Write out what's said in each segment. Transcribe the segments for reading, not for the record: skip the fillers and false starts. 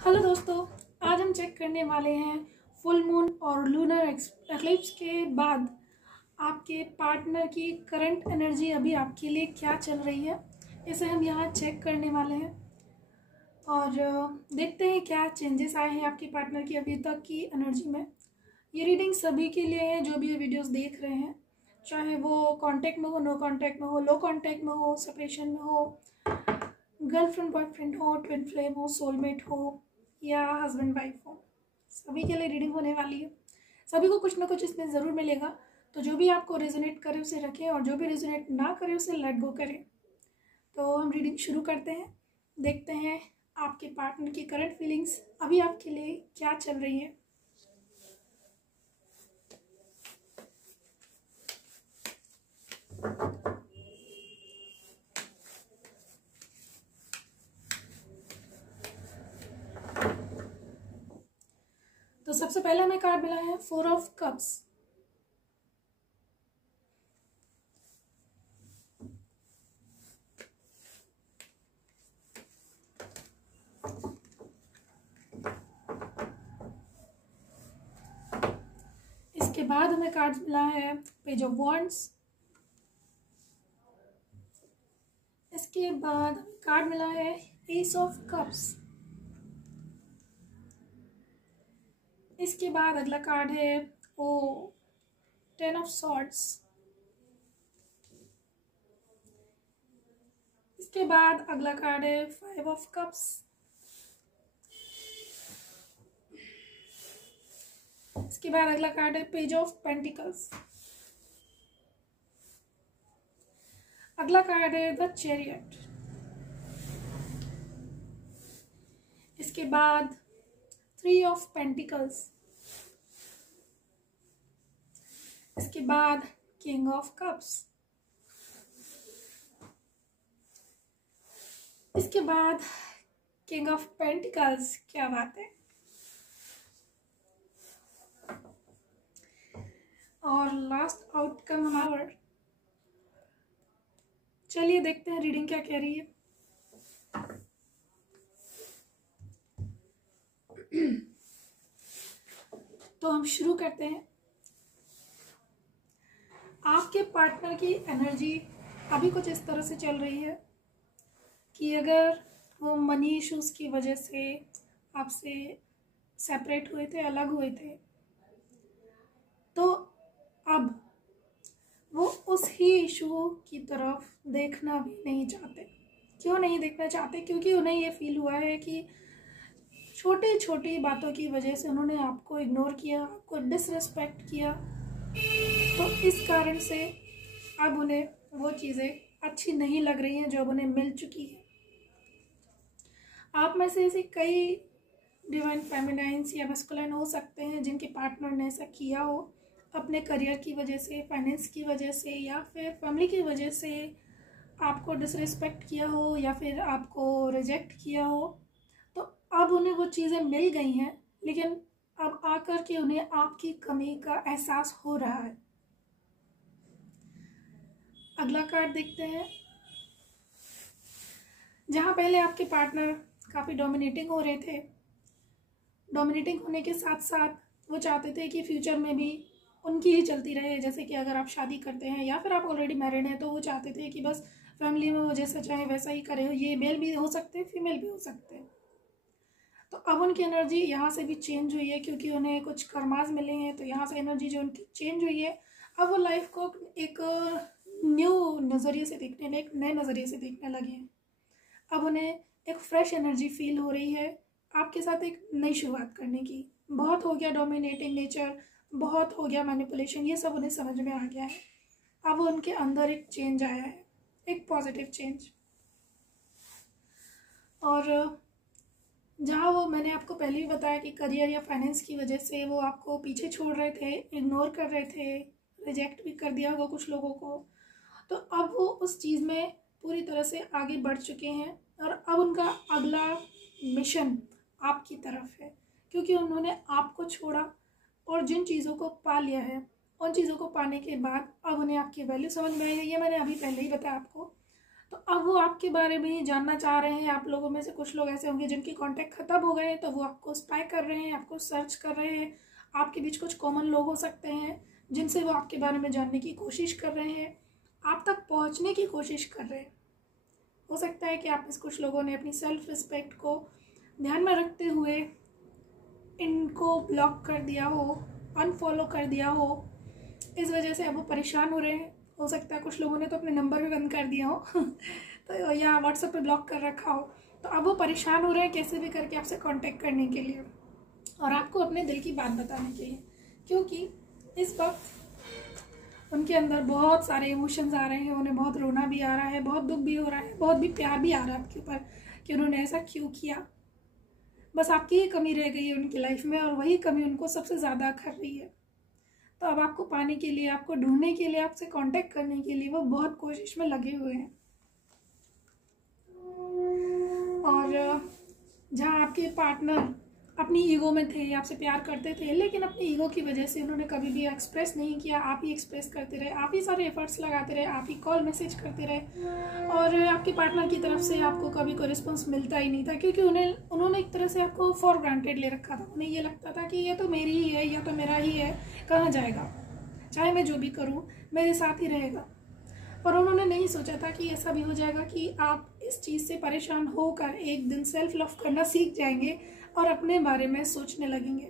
Hello दोस्तों, आज हम चेक करने वाले हैं फुल मून और लूनर एक्लिप्स के बाद आपके पार्टनर की करंट एनर्जी अभी आपके लिए क्या चल रही है। इसे हम यहाँ चेक करने वाले हैं और देखते हैं क्या चेंजेस आए हैं आपके पार्टनर की अभी तक की एनर्जी में। ये रीडिंग सभी के लिए है जो भी ये वीडियोस देख रहे हैं, चाहे वो कांटेक्ट में हो, नो कांटेक्ट में हो, लो कांटेक्ट में हो, सेपरेशन में हो, गर्लफ्रेंड बॉयफ्रेंड हो, ट्विन फ्लेम हो, सोलमेट हो या हस्बैंड वाइफ हो, सभी के लिए रीडिंग होने वाली है। सभी को कुछ ना कुछ इसमें ज़रूर मिलेगा। तो जो भी आपको रेजोनेट करे उसे रखें और जो भी रेजोनेट ना करे उसे लेट गो करें। तो हम रीडिंग शुरू करते हैं, देखते हैं आपके पार्टनर की करंट फीलिंग्स अभी आपके लिए क्या चल रही है। तो सबसे पहला हमें कार्ड मिला है 4 ऑफ कप्स। इसके बाद हमें कार्ड मिला है पेज ऑफ वॉन्ड्स। इसके बाद कार्ड मिला है एस ऑफ कप्स। इसके बाद अगला कार्ड है ओ 10 ऑफ सॉर्ड्स। इसके बाद अगला कार्ड है 5 ऑफ कप्स। इसके बाद अगला कार्ड है पेज ऑफ पेंटिकल्स। अगला कार्ड है द चैरियट। इसके बाद 3 ऑफ पेंटिकल्स। इसके बाद किंग ऑफ कप्स। इसके बाद किंग ऑफ पेंटिकल्स। क्या बात है। और लास्ट आउटकम हमारा, चलिए देखते हैं रीडिंग क्या कह रही है। तो हम शुरू करते हैं। आपके पार्टनर की एनर्जी अभी कुछ इस तरह से चल रही है कि अगर वो मनी इश्यूज की वजह से आपसे सेपरेट हुए थे, अलग हुए थे, तो अब वो उस ही इशू की तरफ देखना भी नहीं चाहते। क्यों नहीं देखना चाहते? क्योंकि उन्हें ये फील हुआ है कि छोटी छोटी बातों की वजह से उन्होंने आपको इग्नोर किया, आपको डिसरिस्पेक्ट किया। तो इस कारण से अब उन्हें वो चीज़ें अच्छी नहीं लग रही हैं जो अब उन्हें मिल चुकी है। आप में से ऐसे कई डिवाइन फेमिनाइंस या मस्कुलाइन हो सकते हैं जिनके पार्टनर ने ऐसा किया हो, अपने करियर की वजह से, फाइनेंस की वजह से या फिर फैमिली की वजह से आपको डिसरिस्पेक्ट किया हो या फिर आपको रिजेक्ट किया हो। तो अब उन्हें वो चीज़ें मिल गई हैं, लेकिन अब आकर के उन्हें आपकी कमी का एहसास हो रहा है। अगला कार्ड देखते हैं। जहाँ पहले आपके पार्टनर काफ़ी डोमिनेटिंग हो रहे थे, डोमिनेटिंग होने के साथ साथ वो चाहते थे कि फ्यूचर में भी उनकी ही चलती रहे। जैसे कि अगर आप शादी करते हैं या फिर आप ऑलरेडी मैरिड हैं तो वो चाहते थे कि बस फैमिली में वो जैसा चाहे वैसा ही करे। ये मेल भी हो सकते हैं, फीमेल भी हो सकते हैं। तो अब उनकी एनर्जी यहाँ से भी चेंज हुई है क्योंकि उन्हें कुछ कर्मास मिले हैं। तो यहाँ से एनर्जी जो उनकी चेंज हुई है, अब वो लाइफ को एक न्यू नज़रिए से देखने, एक नए नज़रिए से देखने लगे हैं। अब उन्हें एक फ्रेश एनर्जी फील हो रही है आपके साथ एक नई शुरुआत करने की। बहुत हो गया डोमिनेटिंग नेचर, बहुत हो गया मैनिपुलेशन, ये सब उन्हें समझ में आ गया है। अब उनके अंदर एक चेंज आया है, एक पॉजिटिव चेंज। और जहाँ वो, मैंने आपको पहले ही बताया कि करियर या फाइनेंस की वजह से वो आपको पीछे छोड़ रहे थे, इग्नोर कर रहे थे, रिजेक्ट भी कर दिया होगा कुछ लोगों को, तो अब वो उस चीज़ में पूरी तरह से आगे बढ़ चुके हैं और अब उनका अगला मिशन आपकी तरफ है क्योंकि उन्होंने आपको छोड़ा और जिन चीज़ों को पा लिया है, उन चीज़ों को पाने के बाद अब उन्हें आपकी वैल्यू समझ में आई है। ये मैंने अभी पहले ही बताया आपको। तो अब वो आपके बारे में ही जानना चाह रहे हैं। आप लोगों में से कुछ लोग ऐसे होंगे जिनके कांटेक्ट ख़त्म हो गए हैं, तो वो आपको स्पाई कर रहे हैं, आपको सर्च कर रहे हैं। आपके बीच कुछ कॉमन लोग हो सकते हैं जिनसे वो आपके बारे में जानने की कोशिश कर रहे हैं, आप तक पहुंचने की कोशिश कर रहे हैं। हो सकता है कि आप में से कुछ लोगों ने अपनी सेल्फ रिस्पेक्ट को ध्यान में रखते हुए इनको ब्लॉक कर दिया हो, अनफॉलो कर दिया हो। इस वजह से अब वो परेशान हो रहे हैं। हो सकता है कुछ लोगों ने तो अपने नंबर भी बंद कर दिया हो तो या व्हाट्सएप पे ब्लॉक कर रखा हो। तो अब वो परेशान हो रहे हैं कैसे भी करके आपसे कांटेक्ट करने के लिए और आपको अपने दिल की बात बताने के लिए, क्योंकि इस वक्त उनके अंदर बहुत सारे इमोशंस आ रहे हैं। उन्हें बहुत रोना भी आ रहा है, बहुत दुख भी हो रहा है, बहुत भी प्यार भी आ रहा है आपके ऊपर कि उन्होंने ऐसा क्यों किया। बस आपकी ही कमी रह गई है उनकी लाइफ में और वही कमी उनको सबसे ज़्यादा कर रही है। तो अब आपको पाने के लिए, आपको ढूंढने के लिए, आपसे कांटेक्ट करने के लिए वो बहुत कोशिश में लगे हुए हैं। और जहाँ आपके पार्टनर अपनी ईगो में थे, आपसे प्यार करते थे, लेकिन अपनी ईगो की वजह से उन्होंने कभी भी एक्सप्रेस नहीं किया। आप ही एक्सप्रेस करते रहे, आप ही सारे एफर्ट्स लगाते रहे, आप ही कॉल मैसेज करते रहे और आपके पार्टनर की तरफ से आपको कभी कोई रिस्पॉन्स मिलता ही नहीं था, क्योंकि उन्होंने एक तरह से आपको फॉर ग्रांटेड ले रखा था। उन्हें ये लगता था कि ये तो मेरी ही है या तो मेरा ही है, कहाँ जाएगा, चाहे मैं जो भी करूँ मेरे साथ ही रहेगा। पर उन्होंने नहीं सोचा था कि ऐसा भी हो जाएगा कि आप इस चीज़ से परेशान होकर एक दिन सेल्फ लव करना सीख जाएंगे और अपने बारे में सोचने लगेंगे।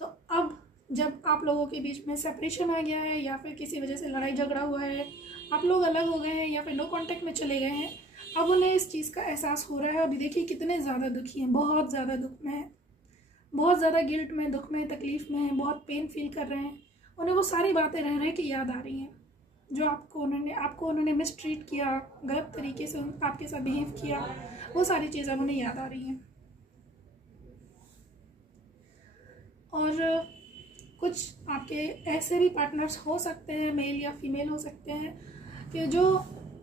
तो अब जब आप लोगों के बीच में सेपरेशन आ गया है या फिर किसी वजह से लड़ाई झगड़ा हुआ है, आप लोग अलग हो गए हैं या फिर नो कांटेक्ट में चले गए हैं, अब उन्हें इस चीज़ का एहसास हो रहा है। अभी देखिए कितने ज़्यादा दुखी हैं, बहुत ज़्यादा दुख में हैं, बहुत ज़्यादा गिल्ट में, दुख में, तकलीफ़ में हैं, बहुत पेन फील कर रहे हैं। उन्हें वो सारी बातें रह रह के याद आ रही हैं जो आपको उन्होंने मिसट्रीट किया, गलत तरीके से आपके साथ बिहेव किया, वो सारी चीज़ें उन्हें याद आ रही हैं। और कुछ आपके ऐसे भी पार्टनर्स हो सकते हैं, मेल या फीमेल हो सकते हैं, कि जो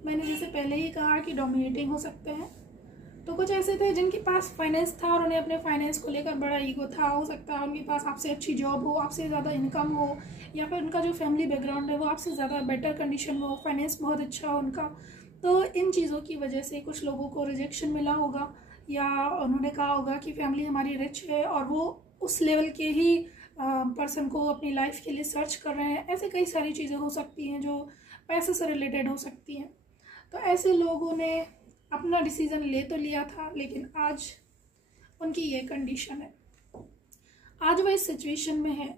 मैंने जैसे पहले ही कहा कि डोमिनेटिंग हो सकते हैं। तो कुछ ऐसे थे जिनके पास फाइनेंस था और उन्हें अपने फाइनेंस को लेकर बड़ा ईगो था। हो सकता है उनके पास आपसे अच्छी जॉब हो, आपसे ज़्यादा इनकम हो, या फिर उनका जो फैमिली बैकग्राउंड है वो आपसे ज़्यादा बेटर कंडीशन में हो, फाइनेंस बहुत अच्छा हो उनका। तो इन चीज़ों की वजह से कुछ लोगों को रिजेक्शन मिला होगा या उन्होंने कहा होगा कि फैमिली हमारी रिच है और वो उस लेवल के ही पर्सन को अपनी लाइफ के लिए सर्च कर रहे हैं। ऐसे कई सारी चीज़ें हो सकती हैं जो पैसे से रिलेटेड हो सकती हैं। तो ऐसे लोगों ने अपना डिसीज़न ले तो लिया था, लेकिन आज उनकी ये कंडीशन है, आज वो इस सिचुएशन में है।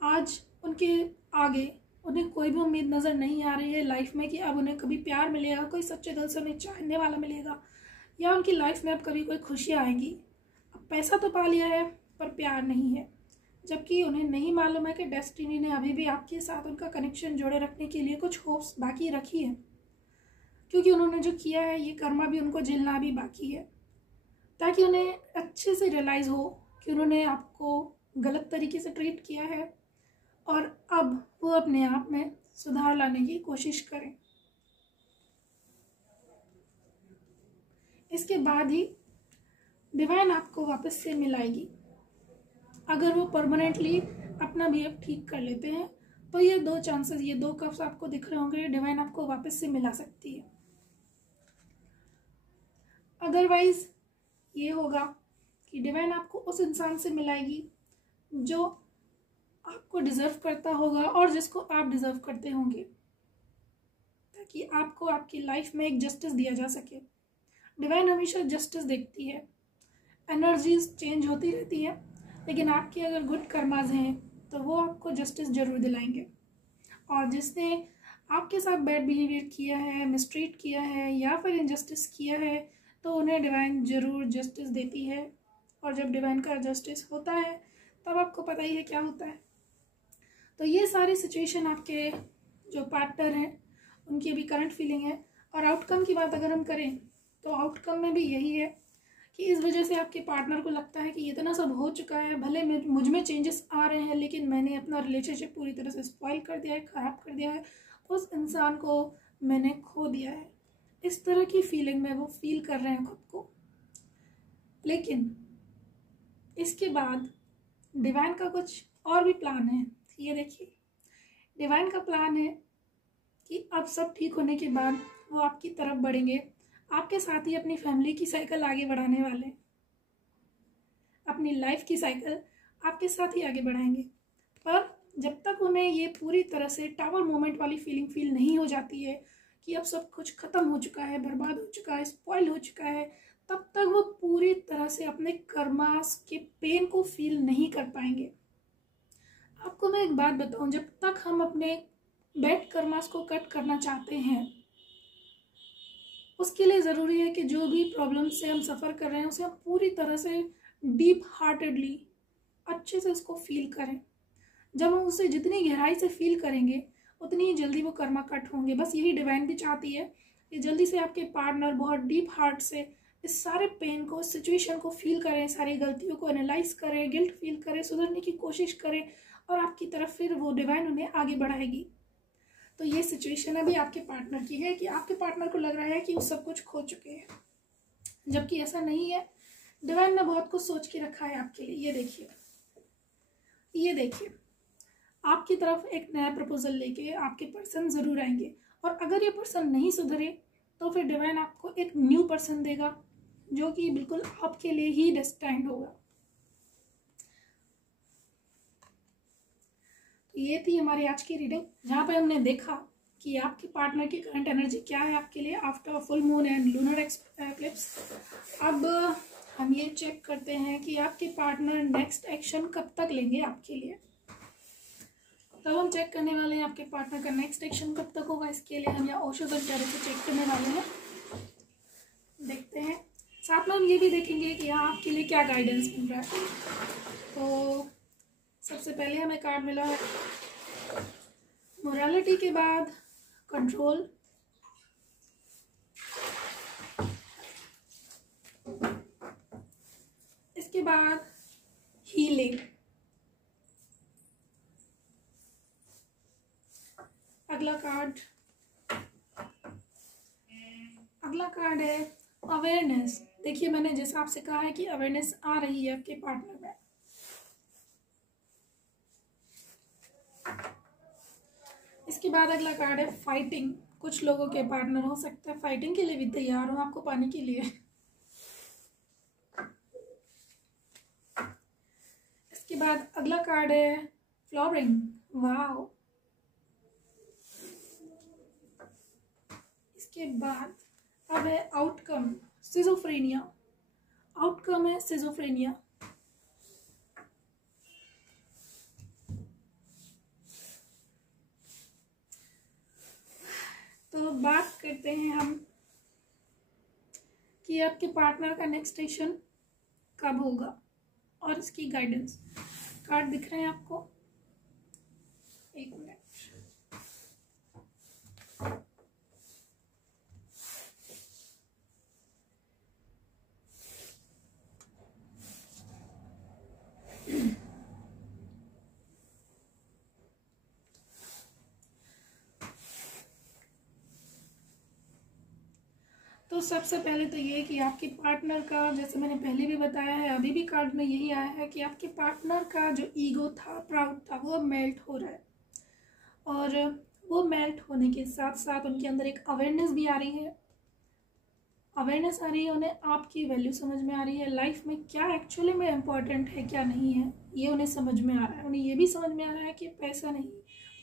आज उनके आगे उन्हें कोई भी उम्मीद नज़र नहीं आ रही है लाइफ में कि अब उन्हें कभी प्यार मिलेगा, कोई सच्चे दिल से उन्हें चाहने वाला मिलेगा, या उनकी लाइफ में अब कभी कोई खुशियाँ आएंगी। अब पैसा तो पा लिया है पर प्यार नहीं है, जबकि उन्हें नहीं मालूम है कि डेस्टिनी ने अभी भी आपके साथ उनका कनेक्शन जोड़े रखने के लिए कुछ होप्स बाकी रखी है, क्योंकि उन्होंने जो किया है ये कर्मा भी उनको झेलना भी बाकी है, ताकि उन्हें अच्छे से रियलाइज़ हो कि उन्होंने आपको गलत तरीके से ट्रीट किया है और अब वो अपने आप में सुधार लाने की कोशिश करें। इसके बाद ही डिवाइन आपको वापस से मिलाएगी। अगर वो परमानेंटली अपना बिहेव ठीक कर लेते हैं तो ये 2 चांसेस, ये 2 कप्स आपको दिख रहे होंगे, डिवाइन आपको वापस से मिला सकती है। अदरवाइज ये होगा कि डिवाइन आपको उस इंसान से मिलाएगी जो आपको डिज़र्व करता होगा और जिसको आप डिज़र्व करते होंगे, ताकि आपको आपकी लाइफ में एक जस्टिस दिया जा सके। डिवाइन हमेशा जस्टिस देखती है। एनर्जीज चेंज होती रहती है, लेकिन आपके अगर गुड कर्माज हैं तो वो आपको जस्टिस जरूर दिलाएंगे। और जिसने आपके साथ बैड बिहेवियर किया है, मिसट्रीट किया है या फिर इनजस्टिस किया है, तो उन्हें डिवाइन ज़रूर जस्टिस देती है। और जब डिवाइन का जस्टिस होता है तब आपको पता ही है क्या होता है। तो ये सारी सिचुएशन आपके जो पार्टनर हैं उनकी अभी करंट फीलिंग है। और आउटकम की बात अगर हम करें तो आउटकम में भी यही है कि इस वजह से आपके पार्टनर को लगता है कि इतना सब हो चुका है, भले मुझ में चेंजेस आ रहे हैं, लेकिन मैंने अपना रिलेशनशिप पूरी तरह से स्पॉइल कर दिया है, ख़राब कर दिया है, उस इंसान को मैंने खो दिया है। इस तरह की फीलिंग में वो फील कर रहे हैं खुद को। लेकिन इसके बाद डिवाइन का कुछ और भी प्लान है। ये देखिए, डिवाइन का प्लान है कि अब सब ठीक होने के बाद वो आपकी तरफ बढ़ेंगे। आपके साथ ही अपनी फैमिली की साइकिल आगे बढ़ाने वाले, अपनी लाइफ की साइकिल आपके साथ ही आगे बढ़ाएंगे। पर जब तक उन्हें ये पूरी तरह से टावर मोमेंट वाली फीलिंग फील नहीं हो जाती है कि अब सब कुछ खत्म हो चुका है, बर्बाद हो चुका है, स्पॉइल हो चुका है, तब तक वो पूरी तरह से अपने कर्मास के पेन को फील नहीं कर पाएंगे। आपको मैं एक बात बताऊं, जब तक हम अपने बैड कर्मास को कट करना चाहते हैं, उसके लिए ज़रूरी है कि जो भी प्रॉब्लम से हम सफ़र कर रहे हैं उसे हम पूरी तरह से डीप हार्टेडली अच्छे से उसको फील करें। जब हम उसे जितनी गहराई से फील करेंगे उतनी ही जल्दी वो कर्मा कट होंगे। बस यही डिवाइन भी चाहती है कि जल्दी से आपके पार्टनर बहुत डीप हार्ट से इस सारे पेन को, इस सिचुएशन को फील करें, सारी गलतियों को एनालाइज करें, गिल्ट फील करें, सुधरने की कोशिश करें और आपकी तरफ फिर वो डिवाइन उन्हें आगे बढ़ाएगी। तो ये सिचुएशन अभी आपके पार्टनर की है कि आपके पार्टनर को लग रहा है कि वो सब कुछ खो चुके हैं, जबकि ऐसा नहीं है। डिवाइन ने बहुत कुछ सोच के रखा है आपके लिए। ये देखिए, आपकी तरफ एक नया प्रपोजल लेके आपके पर्सन ज़रूर आएंगे, और अगर ये पर्सन नहीं सुधरे तो फिर डिवाइन आपको एक न्यू पर्सन देगा जो कि बिल्कुल आपके लिए ही डेस्टाइन्ड होगा। तो ये थी हमारी आज की रीडिंग, जहाँ पे हमने देखा कि आपके पार्टनर की करंट एनर्जी क्या है आपके लिए after full moon and lunar eclipse. अब हम ये चेक करते हैं कि आपके पार्टनर नेक्स्ट एक्शन कब तक लेंगे आपके लिए। तब हम चेक करने वाले हैं आपके पार्टनर का नेक्स्ट एक्शन कब तक होगा। इसके लिए हम यहाँ ओशो द टैरो से चेक करने वाले हैं। देखते हैं, साथ में हम ये भी देखेंगे कि यहाँ आपके लिए क्या गाइडेंस मिल रहा है। तो सबसे पहले हमें कार्ड मिला है मोरालिटी, के बाद कंट्रोल, इसके बाद हीलिंग, अगला कार्ड है अवेयरनेस। देखिए, मैंने जिस हिसाब से कहा है कि अवेयरनेस आ रही है आपके पार्टनर में। इसके बाद अगला कार्ड है फाइटिंग। कुछ लोगों के पार्टनर हो सकता है फाइटिंग के लिए भी तैयार हो आपको पाने के लिए। इसके बाद अगला कार्ड है फ्लॉवरिंग। वाओ। इसके बाद अब है आउटकम, सिजोफ्रेनिया। आउटकम है सिजोफ्रेनिया। तो बात करते हैं हम कि आपके पार्टनर का नेक्स्ट एक्शन कब होगा और इसकी गाइडेंस। कार्ड दिख रहे हैं आपको, एक मिनट। तो सबसे पहले तो ये कि आपके पार्टनर का, जैसे मैंने पहले भी बताया है, अभी भी कार्ड में यही आया है कि आपके पार्टनर का जो ईगो था, प्राउड था, वो मेल्ट हो रहा है। और वो मेल्ट होने के साथ साथ उनके अंदर एक अवेयरनेस भी आ रही है। उन्हें आपकी वैल्यू समझ में आ रही है। लाइफ में क्या एक्चुअली में इम्पोर्टेंट है, क्या नहीं है, ये उन्हें समझ में आ रहा है। उन्हें ये भी समझ में आ रहा है कि पैसा नहीं,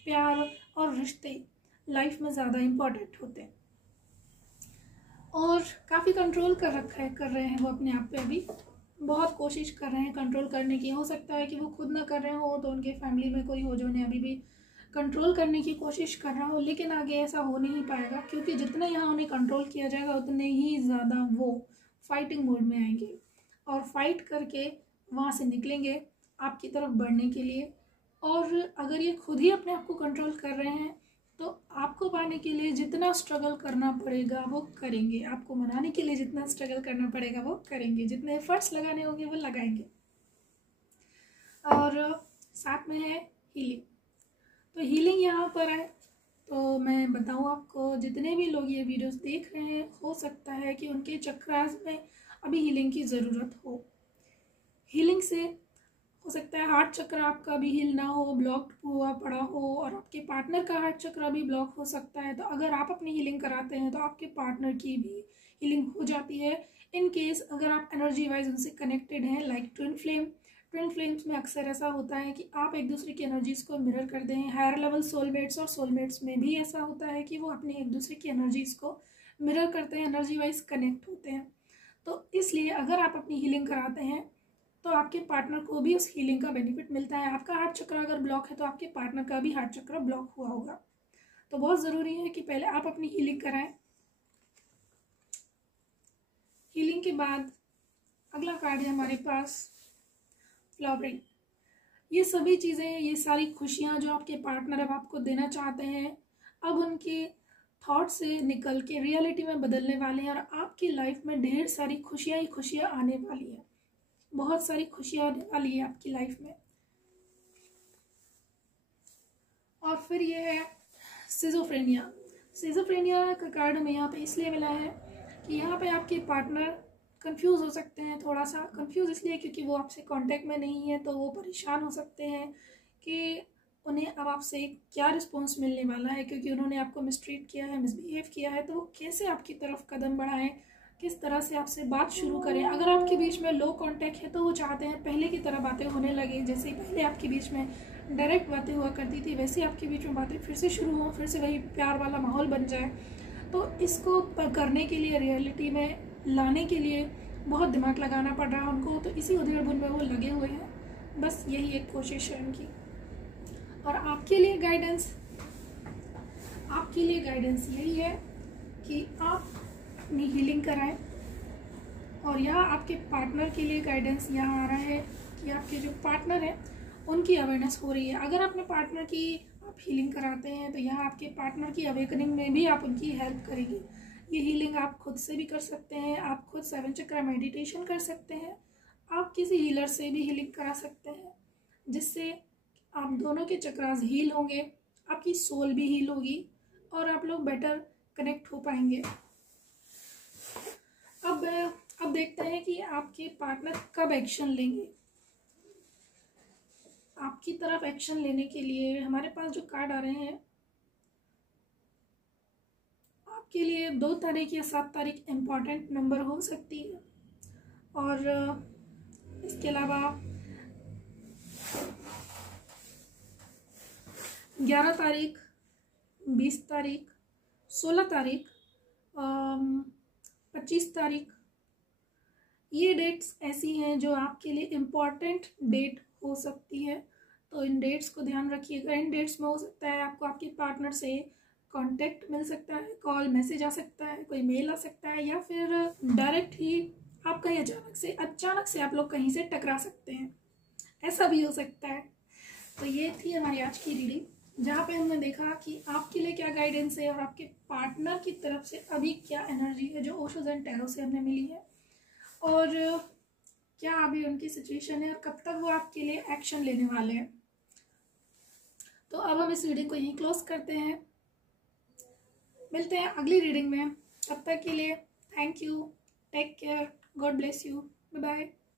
प्यार और रिश्ते लाइफ में ज़्यादा इम्पोर्टेंट होते हैं। और काफ़ी कंट्रोल कर रहे हैं वो अपने आप पे। अभी बहुत कोशिश कर रहे हैं कंट्रोल करने की। हो सकता है कि वो खुद ना कर रहे हो तो उनके फैमिली में कोई हो जो उन्हें अभी भी कंट्रोल करने की कोशिश कर रहा हो, लेकिन आगे ऐसा हो नहीं पाएगा, क्योंकि जितना यहाँ उन्हें कंट्रोल किया जाएगा उतने ही ज़्यादा वो फाइटिंग मोड में आएंगे और फाइट करके वहाँ से निकलेंगे आपकी तरफ बढ़ने के लिए। और अगर ये खुद ही अपने आप को कंट्रोल कर रहे हैं तो आपको पाने के लिए जितना स्ट्रगल करना पड़ेगा वो करेंगे, आपको मनाने के लिए जितना स्ट्रगल करना पड़ेगा वो करेंगे, जितने एफर्ट्स लगाने होंगे वो लगाएंगे। और साथ में है हीलिंग। तो हीलिंग यहाँ पर है, तो मैं बताऊँ आपको, जितने भी लोग ये वीडियोस देख रहे हैं, हो सकता है कि उनके चक्रास में अभी हीलिंग की ज़रूरत हो। हीलिंग से हो सकता है हार्ट चक्र आपका भी हील ना हो, ब्लॉक हुआ पड़ा हो, और आपके पार्टनर का हार्ट चक्र भी ब्लॉक हो सकता है। तो अगर आप अपनी हीलिंग कराते हैं तो आपके पार्टनर की भी हीलिंग हो जाती है। इन केस अगर आप एनर्जी वाइज उनसे कनेक्टेड हैं, लाइक ट्विन फ्लेम्स में अक्सर ऐसा होता है कि आप एक दूसरे की एनर्जीज को मिरर कर दें। हायर लेवल सोलमेट्स और सोलमेट्स में भी ऐसा होता है कि वो अपनी एक दूसरे की एनर्जीज को मिरर करते हैं, एनर्जी वाइज कनेक्ट होते हैं। तो इसलिए अगर आप अपनी हीलिंग कराते हैं तो आपके पार्टनर को भी उस हीलिंग का बेनिफिट मिलता है। आपका हार्ट चक्र अगर ब्लॉक है तो आपके पार्टनर का भी हार्ट चक्र ब्लॉक हुआ होगा। तो बहुत ज़रूरी है कि पहले आप अपनी हीलिंग कराएं। हीलिंग के बाद अगला कार्ड है हमारे पास फ्लावरिंग। ये सभी चीज़ें, ये सारी खुशियाँ जो आपके पार्टनर अब आपको देना चाहते हैं, अब उनके थॉट से निकल के रियलिटी में बदलने वाले हैं, और आपकी लाइफ में ढेर सारी खुशियाँ ही खुशियाँ आने वाली हैं। बहुत सारी खुशियाँ आने वाली है आपकी लाइफ में। और फिर ये है सिजोफ्रेनिया। सिजोफ्रेनिया का कार्ड हमें यहाँ पे इसलिए मिला है कि यहाँ पे आपके पार्टनर कंफ्यूज हो सकते हैं, थोड़ा सा कंफ्यूज इसलिए क्योंकि वो आपसे कांटेक्ट में नहीं है, तो वो परेशान हो सकते हैं कि उन्हें अब आपसे क्या रिस्पॉन्स मिलने वाला है, क्योंकि उन्होंने आपको मिसट्रीट किया है, मिसबिहेव किया है। तो वो कैसे आपकी तरफ कदम बढ़ाएं, किस तरह से आपसे बात शुरू करें। अगर आपके बीच में लो कांटेक्ट है तो वो चाहते हैं पहले की तरह बातें होने लगे, जैसे पहले आपके बीच में डायरेक्ट बातें हुआ करती थी वैसे आपके बीच में बातें फिर से शुरू हों, फिर से वही प्यार वाला माहौल बन जाए। तो इसको करने के लिए, रियलिटी में लाने के लिए बहुत दिमाग लगाना पड़ रहा है उनको। तो इसी उधेड़-बुन में वो लगे हुए हैं। बस यही एक कोशिश है उनकी। और आपके लिए गाइडेंस यही है कि आप अपनी हीलिंग कराएं। और यहाँ आपके पार्टनर के लिए गाइडेंस यहाँ आ रहा है कि आपके जो पार्टनर है उनकी अवेयरनेस हो रही है। अगर अपने पार्टनर की आप हीलिंग कराते हैं तो यहाँ आपके पार्टनर की अवेकनिंग में भी आप उनकी हेल्प करेंगे। ये हीलिंग आप खुद से भी कर सकते हैं, आप खुद 7 चक्र मेडिटेशन कर सकते हैं, आप किसी हीलर से भी हीलिंग करा सकते हैं, जिससे आप दोनों के चक्रास हील होंगे, आपकी सोल भी हील होगी और आप लोग बेटर कनेक्ट हो पाएंगे। अब देखते हैं कि आपके पार्टनर कब एक्शन लेंगे। आपकी तरफ एक्शन लेने के लिए हमारे पास जो कार्ड आ रहे हैं, आपके लिए 2 तारीख या 7 तारीख इम्पॉर्टेंट नंबर हो सकती है। और इसके अलावा 11 तारीख, 20 तारीख, 16 तारीख, 25 तारीख, ये डेट्स ऐसी हैं जो आपके लिए इम्पॉर्टेंट डेट हो सकती है। तो इन डेट्स को ध्यान रखिएगा। इन डेट्स में हो सकता है आपको आपके पार्टनर से कांटेक्ट मिल सकता है, कॉल मैसेज आ सकता है, कोई मेल आ सकता है, या फिर डायरेक्ट ही आप कहीं अचानक से आप लोग कहीं से टकरा सकते हैं, ऐसा भी हो सकता है। तो ये थी हमारी आज की रीडिंग, जहाँ पे हमने देखा कि आपके लिए क्या गाइडेंस है और आपके पार्टनर की तरफ से अभी क्या एनर्जी है जो ओशोज एंड टैरो से हमें मिली है, और क्या अभी उनकी सिचुएशन है और कब तक वो आपके लिए एक्शन लेने वाले हैं। तो अब हम इस रीडिंग को यहीं क्लोज करते हैं। मिलते हैं अगली रीडिंग में। तब तक के लिए thank you, take care, God bless you, bye bye.